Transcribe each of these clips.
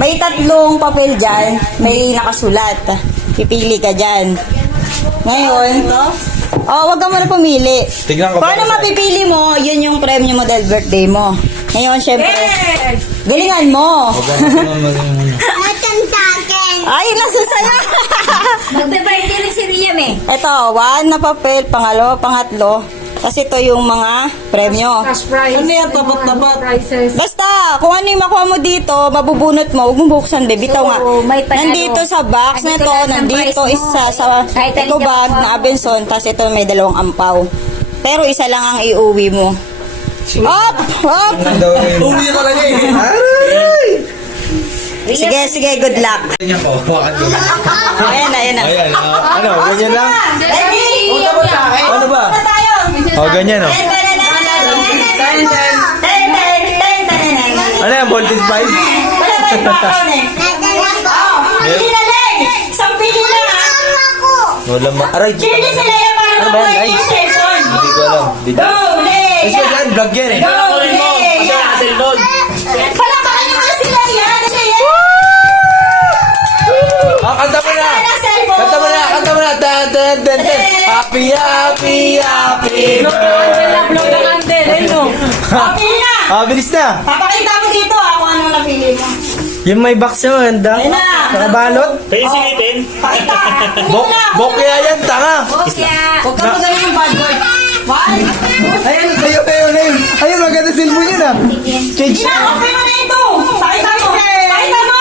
May 3 papel dyan. May nakasulat. Pipili ka dyan. Ngayon, wag ka muna pumili. Tignan ko Paano para mapipili mo, yun yung premyo mo dahil birthday mo. Ngayon, syempre, galingan mo. Ay, nasusaya. Magbe-birthday rin si Riam eh. Ito, 1 na papel, pangalo, pangatlo. Kasi ito yung mga premyo. Cash prize. Ano yan, tapat-tapat? Prizes. Basta, kung ano yung makuha mo dito, mabubunot mo, huwag mo buksan, baby. Bitaw nga. may panalo. Nandito sa box na Nandito to, lahat ng nandito prize mo. isa sa Kahit eco alin bag ka na Abenson, tapos ito may 2 ampaw. Pero isa lang ang iuwi mo. Up! Up! Uwi ka lang eh. Aray! Sige, sige, good luck. Ganyan ko. Bakit ko? Ayan na, ayan na. Ayan. Ano, ganyan lang? Ready? Ano ba? Na tayo. Oh, ganyan oh. Ano yan, voltage pipe? Wala tayong background eh. Pili na lang. Isang pili lang ha. Wala ma... Aray! Pili sila yan para Ano ba yan, makuha guys? yung cellphone. Hindi ko alam. Go, Lea. Kasi yan, vlog yan eh. Go, Lea. Palakpakan niyo muna sila yan. Ah, kanta mo na! Wala cellphone. Kanta mo na! Kanta mo na! Tan, tan, tan, tan. Happy, happy, happy birthday! Pili na. Ah, bilis na! Papakita mo dito ha kung anong napili mo. Yung may box niya, maganda. Ayun na. Nakabalot. Pakita. Bok kaya yan, tanga! Huwag ka magaling yung bad boy. One. Ayun, ayun. Ayun, maganda cellphone yun ah. Change. Ina, okay mo na ito. Pakita mo. Pakita mo.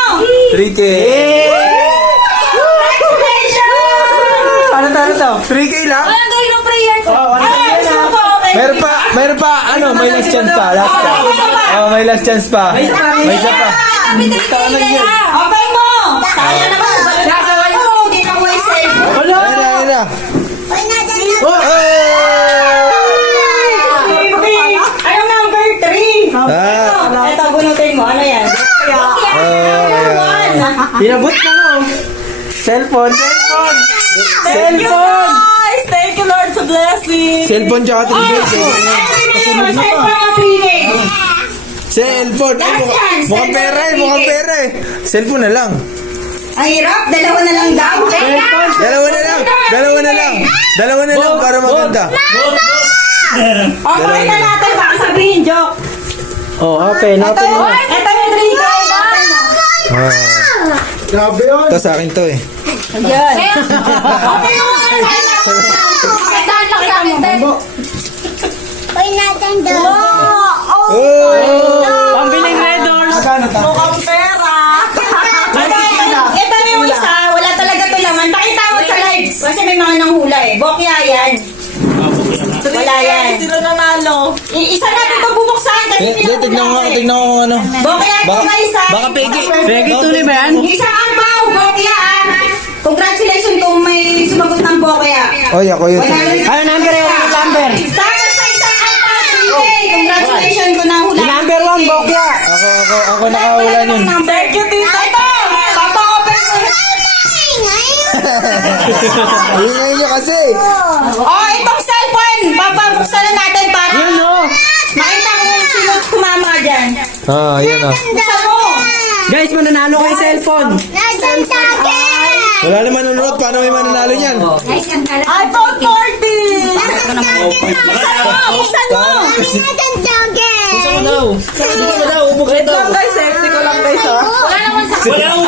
3K! Congratulations! Ano to? 3K lang? Walang gawin ng prayer. Ay, gusto mo pa, okay? Meron pa, ano, may last chance pa, last chance. Oh, may last chance pa. May isa pa. Open mo. Sayang naman. Oo, di ka mo yung cellphone. Ayun na. Oh, Ano number 3? Ah. Ito, bunutin mo. Ano yan? Pinabot na nga oh. Cellphone. Thank you, guys. Thank you, Lord, sa blessing. Cellphone tsaka 3K. Cellphone. Ay, mukhang pera eh, mukhang pera eh. Cellphone na lang. Ang hirap, 2 na lang daw. Dalawa na lang para maganda. O, pakita natin, baka sabihin joke. Oh, okay. Ito Natin yung, na. ito yung drink ko. Grabe yun. Ito sa akin to eh. Ayan. Saan lang sa akin, Ted? Oh! Pambiling Red Doors. Mukhang pera. Ito yung isa, wala talaga to laman. Pakita mo sa live. Kasi may mga nanghula eh. Bokya yan. Wala yan. Sino nanalo? Isa natin ito bubuksan kasi Tignan ko kung ano. Bokya ito Baka, na isa. baka pegi. Pegi tuloy ba yan? Isang ampaw, Bokya ah. Congratulations kung may sumagot ng Bokya. Oy, ako yun. Ano number yun? Ano number? Tapos sa isang ampaw, 3K. Congratulations ko na hula. Number 1, Bokya. Ako nakawala nun. Thank you, tita. Ito, papa-open mo. Ayun niya kasi. Oh, itong cellphone. Papabuksan na natin para Yun oh. makita ko kung sino kumama dyan. Ah, yun ah. Buksan mo. Guys, mananalo kayo cellphone. Wala naman nanonood. Paano may mananalo niyan? Guys, ang kala. iPhone 14. Buksan mo. Buksan mo. Wait lang guys, safety ko lang guys ha. Wala naman sa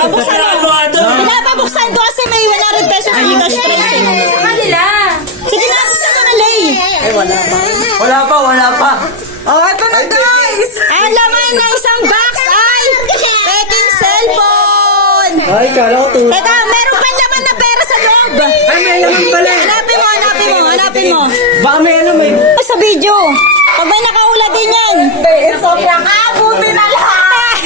Buksan mo. Pinapabuksan ko kasi may 100 pesos Gcash tracing. sa kanila. Sige na, buksan mo na, Lay. Wala pa. Oh, ito na guys! Ang laman ng isang box ay peking cellphone. Ay, kala ko to. Teka, meron pa laman na pera sa loob. Ay, may laman pala. Hanapin mo. Baka may ano may... Ay, sa video. Pag may nakahula din yan. It's okay lang. Buti na lahat!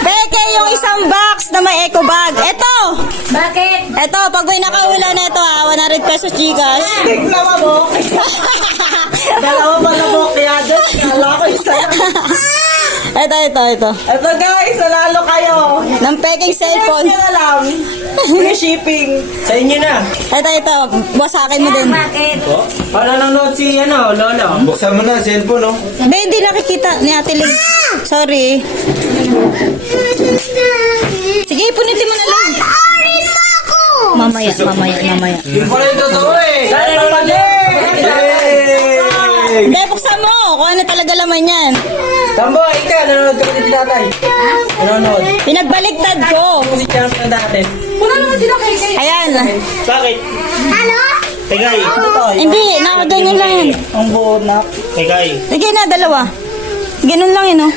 Peke yung isang box na may eco bag. Ito. Bakit? Ito, pag may nakahula na ito ha, 100 pesos Gcash. Tignan mo. Dalawa pa na po kaya doon. Kala ko isa. Ito. Ito guys, nanalo kayo. Ng peking cellphone. Nyo na lang. Free shipping. Sa inyo na. Ito. Boss, sa akin mo din. Bakit? Paano nanonood si Lolo? Buksan mo na, cellphone, no? Be, hindi nakikita ni Ate Ling. Sorry. Sige, punitin mo na lang. Mamaya. Yung pala yung totoo eh. Sana naman Hindi, buksan mo. Kung ano talaga laman yan. Tambo, ikaw, nanonood ka pa din si tatay. Nanonood. Pinagbaliktad ko. Si champion natin. Wala naman sila kay Ayan. Bakit? Ano? Tegay. Hindi, nakaganyan lang yan. Ang buo na. Tegay. Sige na, dalawa. Ganun lang yun, oh.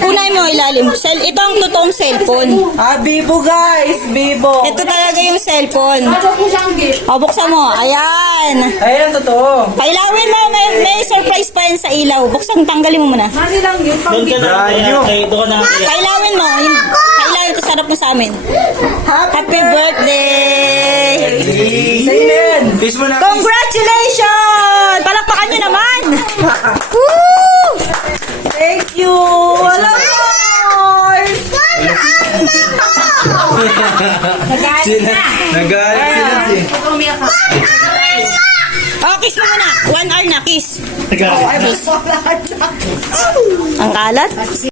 Kunay mo ilalim. Ito ang totoong cellphone. Bibo guys, Bibo. Ito talaga yung cellphone. Ano ko siyang gift? O, buksan mo. Ayan. Ayan, totoo. Pailawin mo. May surprise pa yan sa ilaw. Buksan, tanggalin mo muna. Mali lang yun. Doon ka na kaya. Doon ka na kaya. Pailawin mo. Pailawin ito, sarap mo sa amin. Happy birthday! Sa'yo na yan. Kiss mo na. Congratulations! Palakpakan nyo naman! Woo! Thank you. Wala guys. Nagalit na. Nagalit sila si. Umiyak ka. Oh, kiss mo muna. 1 hour na, kiss. Tegay. Ang kalat.